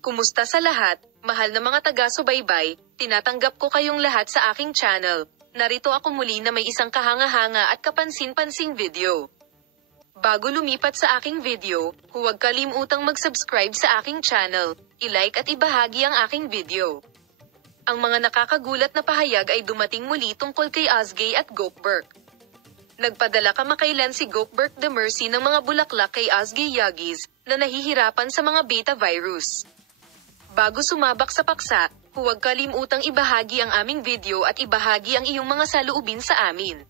Kumusta sa lahat, mahal na mga taga-subaybay, tinatanggap ko kayong lahat sa aking channel. Narito ako muli na may isang kahanga-hanga at kapansin-pansing video. Bago lumipat sa aking video, huwag kalimutang mag-subscribe sa aking channel, i-like at ibahagi ang aking video. Ang mga nakakagulat na pahayag ay dumating muli tungkol kay Ozgie at Goldberg. Nagpadala kamakailan si Goldberg The Mercy ng mga bulaklak kay Ozgie Yagis, na nahihirapan sa mga beta virus. Bago sumabak sa paksa, huwag kalimutang ibahagi ang aming video at ibahagi ang iyong mga saloobin sa amin.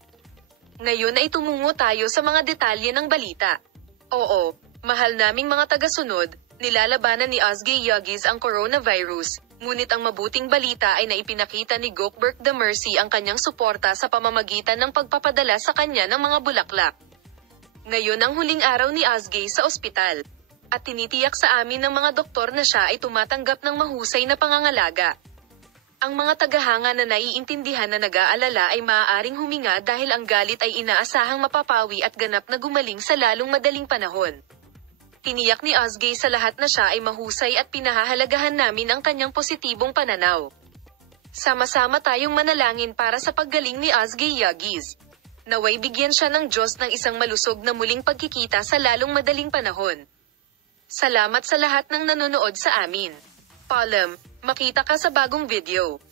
Ngayon ay tumungo tayo sa mga detalye ng balita. Oo, mahal naming mga tagasunod, nilalabanan ni Ozgie Yagis ang coronavirus, ngunit ang mabuting balita ay naipinakita ni Goldberg The Mercy ang kanyang suporta sa pamamagitan ng pagpapadala sa kanya ng mga bulaklak. Ngayon ang huling araw ni Ozgie sa ospital. At tinitiyak sa amin ng mga doktor na siya ay tumatanggap ng mahusay na pangangalaga. Ang mga tagahanga na naiintindihan na nag-aalala ay maaaring huminga dahil ang galit ay inaasahang mapapawi at ganap na gumaling sa lalong madaling panahon. Tiniyak ni Ozgie sa lahat na siya ay mahusay at pinahahalagahan namin ang kanyang positibong pananaw. Sama-sama tayong manalangin para sa paggaling ni Ozgie Yagis. Naway bigyan siya ng Diyos ng isang malusog na muling pagkikita sa lalong madaling panahon. Salamat sa lahat ng nanonood sa amin. Paalam, makita ka sa bagong video.